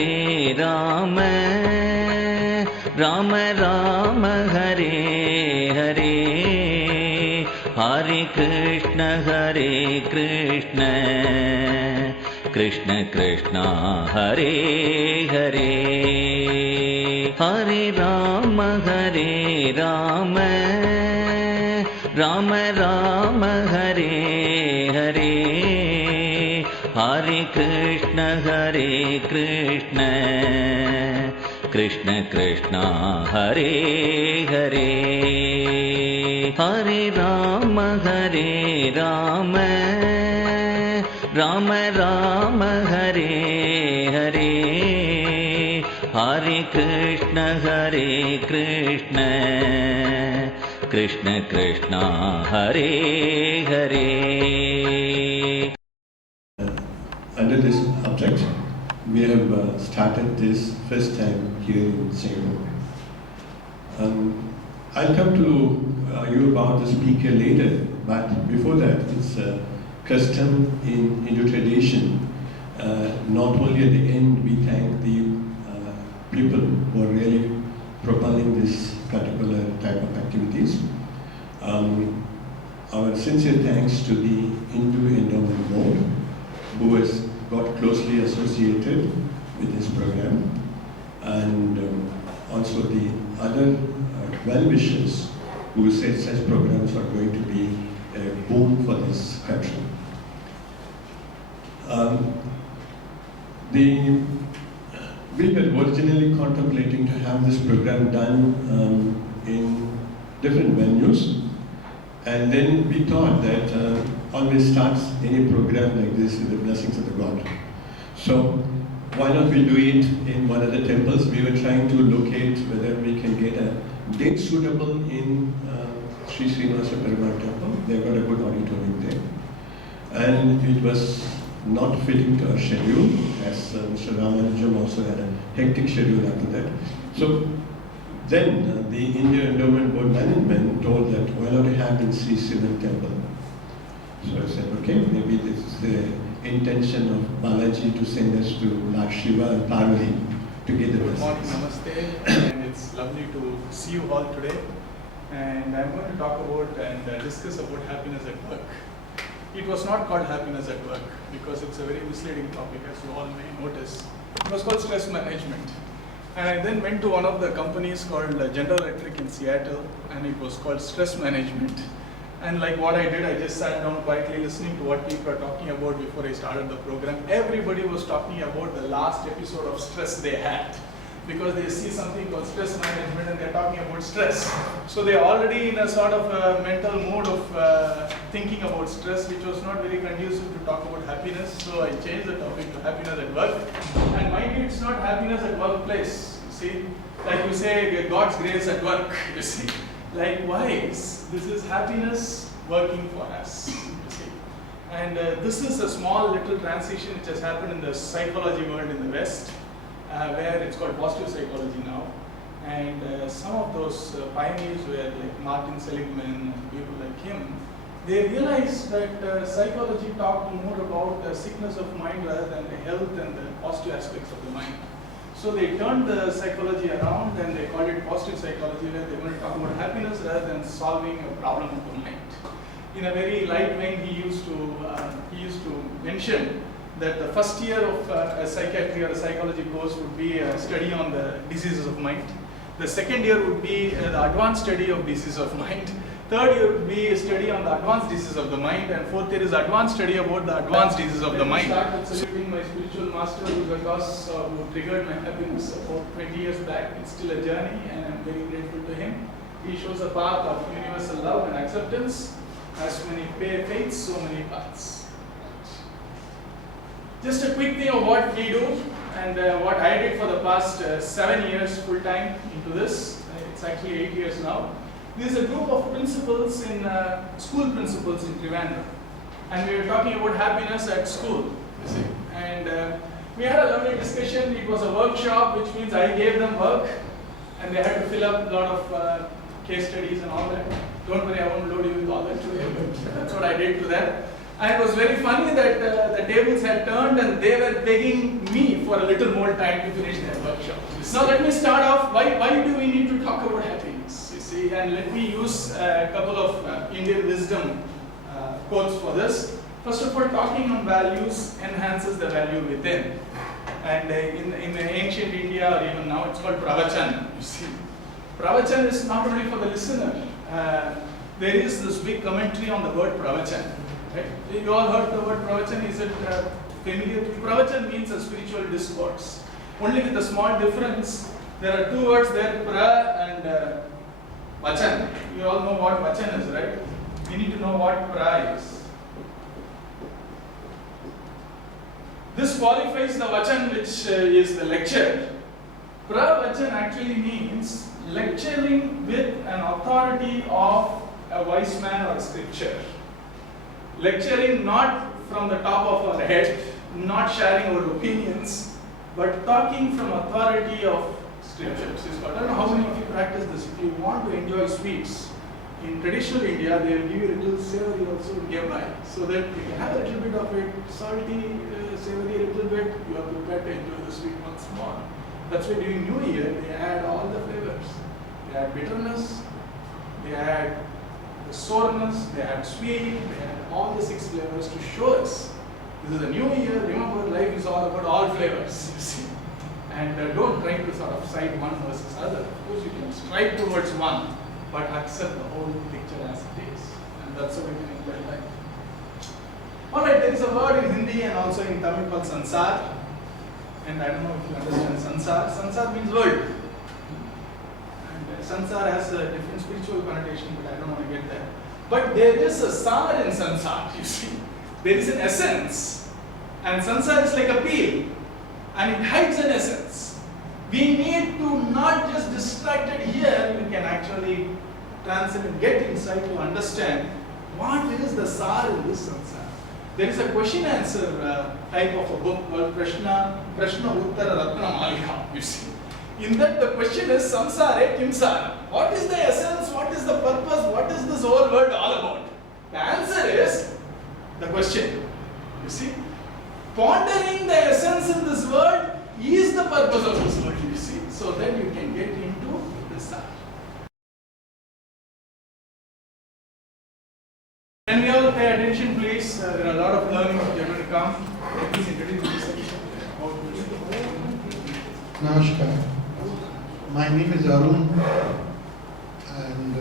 Hare Rama, Rama Rama Hare Hare, Hare Krishna, Krishna Krishna, Hare Hare, Hare Rama, Rama Rama, Hare Hare, Hare Krishna, Krishna Krishna, Hare Hare, Hare Rama, Rama Rama, Hare Hare, Hare Krishna, Krishna Krishna, Hare Hare. Under this object, we have started this first time here in Singapore. I'll come to you about the speaker later, but before that, it's a custom in Hindu tradition. Not only at the end, we thank the people who are really propelling this particular type of activities. Our sincere thanks to the Hindu Endowment Board, who has got closely associated with this program, and also the other well-wishers who said such programs are going to be a boon for this country. We were originally contemplating to have this program done in different venues, and then we thought that always starts any program like this with the blessings of the God. So why not we do it in one of the temples? We were trying to locate whether we can get a date suitable in Sri Srinivasa Perumal temple. They've got a good auditorium there. And it was not fitting to our schedule, as Mr. Ramuji also had a hectic schedule after that. So then the India Endowment Board management told that why not have in Sri Sivan temple. So I said, okay, maybe this is the intention of Balaji to send us to Lord Shiva and Parvati to get the blessings. Good morning, namaste, and it's lovely to see you all today. And I'm going to talk about and discuss about happiness at work. It was not called happiness at work because it's a very misleading topic, as you all may notice. It was called stress management. And I then went to one of the companies called General Electric in Seattle, and it was called stress management. And like what I did, I just sat down quietly listening to what people are talking about before I started the program. Everybody was talking about the last episode of stress they had, because they see something called stress management and they're talking about stress. So they're already in a sort of a mental mode of thinking about stress, which was not very conducive to talk about happiness. So I changed the topic to happiness at work. And mind you, it's not happiness at workplace. You see, like you say, God's grace at work, you see. Likewise, this is happiness working for us, you see. And this is a small little transition which has happened in the psychology world in the West, where it's called positive psychology now. And some of those pioneers were like Martin Seligman and people like him. They realized that psychology talked more about the sickness of mind rather than the health and the positive aspects of the mind. So they turned the psychology around and they called it positive psychology, where they want to talk about happiness rather than solving a problem of the mind. In a very light vein, he used to mention that the first year of a psychiatry or a psychology course would be a study on the diseases of mind. The second year would be the advanced study of diseases of mind. Third year would be a study on the advanced diseases of the mind, and fourth year is advanced study about the advanced diseases of the mind. I start with saluting my spiritual master, who triggered my happiness about 20 years back. It's still a journey, and I'm very grateful to him. He shows a path of universal love and acceptance. As many faiths, so many paths. Just a quick thing of what we do and what I did for the past 7 years full time into this. It's actually 8 years now. This is a group of principals in school principals in Trivandrum, and we were talking about happiness at school, you see. And we had a lovely discussion. It was a workshop, which means I gave them work, and they had to fill up a lot of case studies and all that. Don't worry, I won't load you with all that today, but that's what I did to them. And it was very funny that the tables had turned and they were begging me for a little more time to finish their workshop. Now let me start off, why do we need to talk about happiness? You see, and let me use a couple of Indian wisdom quotes for this. First of all, talking on values enhances the value within. And in ancient India, or even now, it's called pravachan. You see, pravachan is not only for the listener. There is this big commentary on the word pravachan. Right? You all heard the word pravachan. Is it familiar to you? Pravachan means a spiritual discourse. Only with a small difference. There are two words there, pra and vachan. You all know what vachan is, right? We need to know what pra is. This qualifies the vachan, which is the lecture. Pravachan actually means lecturing with an authority of a wise man or a scripture. Lecturing not from the top of our head, not sharing our opinions, but talking from authority of scriptures. I don't know how many of you practice this. If you want to enjoy sweets, in traditional India, they will give you a little savory also nearby, so that you can have a little bit of it, salty, savory a little bit, you are prepared to enjoy the sweet once more. That's why during New Year, they add all the flavors. They add bitterness, they add the sourness, they add sweet, they add all the 6 flavors to show us this is a new year. Remember, life is all about all flavors, you see. And don't try to sort of side one versus other. Of course, you can strive towards one, but accept the whole picture as it is. And that's how we can enjoy life. Alright, there is a word in Hindi and also in Tamil called sansar. And I don't know if you understand sansar. Sansar means world. And sansar has a different spiritual connotation, but I don't want to get there. But there is a sar in sansar, you see. There is an essence. And sansar is like a peel. And it hides an essence. We need to not just distracted here, we can actually translate and get inside to understand what is the sar in this sansar. There is a question answer type of a book called Prashna Uttara Ratna Malika, you see. In that the question is samsare kimsara. What is the essence, what is the purpose, what is this whole world all about? The answer is the question, you see. Pondering the essence in this world is the purpose of this world, you see. So then you can get into the sar. Can we all pay attention, please? There are a lot of learning that are going to come. Please introduce yourself. Namaskar. My name is Arun, and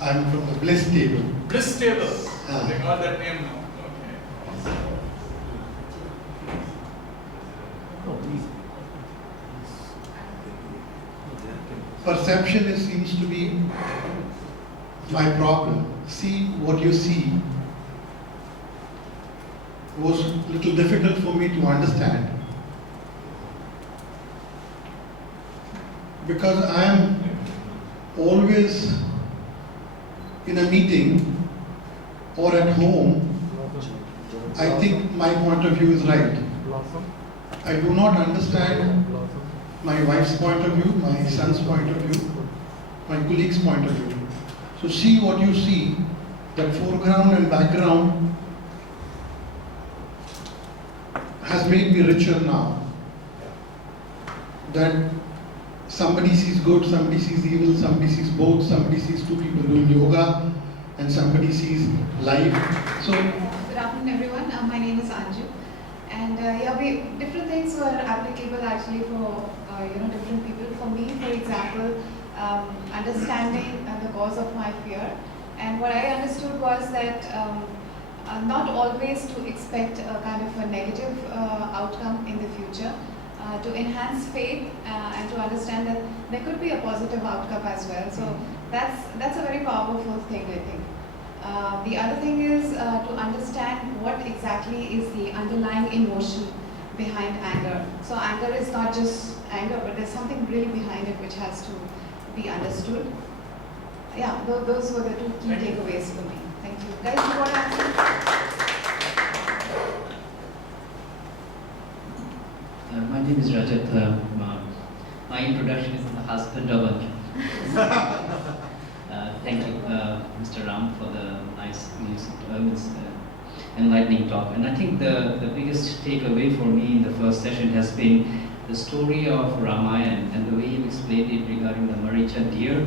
I'm from the Bliss Table. Bliss Table. They got that name now. Okay. Perception seems to be my problem. See what you see was a little difficult for me to understand, because I am always in a meeting or at home. I think my point of view is right. I do not understand my wife's point of view, my son's point of view, my colleague's point of view. So see what you see, that foreground and background has made me richer now. That somebody sees good, somebody sees evil, somebody sees both, somebody sees two people doing yoga, and somebody sees life. So good afternoon, everyone. My name is Anju, and different things were applicable actually for different people. For me, for example, understanding the cause of my fear, and what I understood was that not always to expect a kind of a negative outcome in the future. To enhance faith and to understand that there could be a positive outcome as well. So that's a very powerful thing, I think. The other thing is to understand what exactly is the underlying emotion behind anger. So anger is not just anger, but there's something really behind it which has to be understood. Yeah, those were the two key takeaways for me. Thank you. Guys, you want to answer? My name is Rajat. My introduction is the husband of Anju. Thank you, Mr. Ram, for the nice music. enlightening talk. And I think the biggest takeaway for me in the first session has been the story of Ramayana and the way you explained it regarding the Maricha deer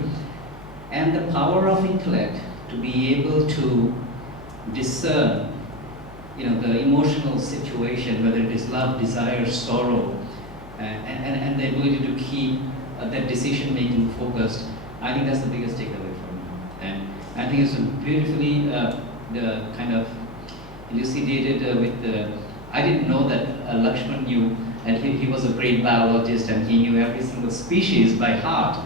and the power of intellect to be able to discern, the emotional situation, whether it is love, desire, sorrow, and the ability to keep that decision-making focused. I think that's the biggest takeaway for me. And I think it's beautifully the kind of elucidated with the. I didn't know that Lakshman knew, and he was a great biologist, and he knew every single species by heart.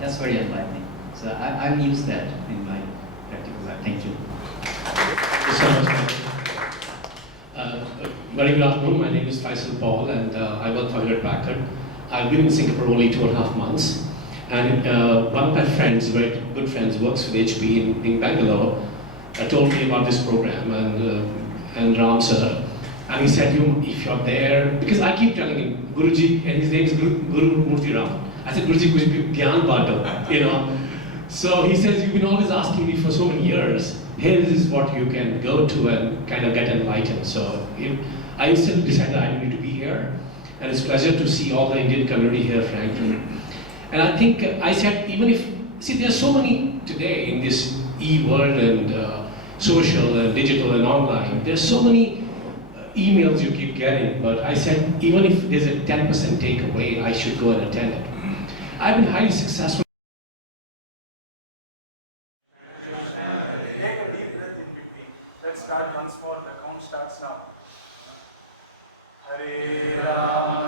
That's very enlightening. So I'll use that in my practical life. Thank you. Thank you so much. Very good afternoon. My name is Faisal Paul, and I work for Hewlett Packard. I've been in Singapore only 2.5 months, and one of my friends, very good friends, works with HP in Bangalore, told me about this program and Ram sir, and he said, if you're there, because I keep telling him, Guruji, and his name is Guru Murthy Ram. I said, Guruji, kuch bhi gyan baato, So he says, you've been always asking me for so many years, here this is what you can go to and kind of get enlightened. So I instantly decided I need to be here, and it's a pleasure to see all the Indian community here, frankly. And I think I said, even if, there's so many today in this e-world and social and digital and online, there's so many emails you keep getting, but I said, even if there's a 10% takeaway, I should go and attend it. I've been highly successful. Take a deep breath in between. Let's start once more. The count starts now. Hare Rama.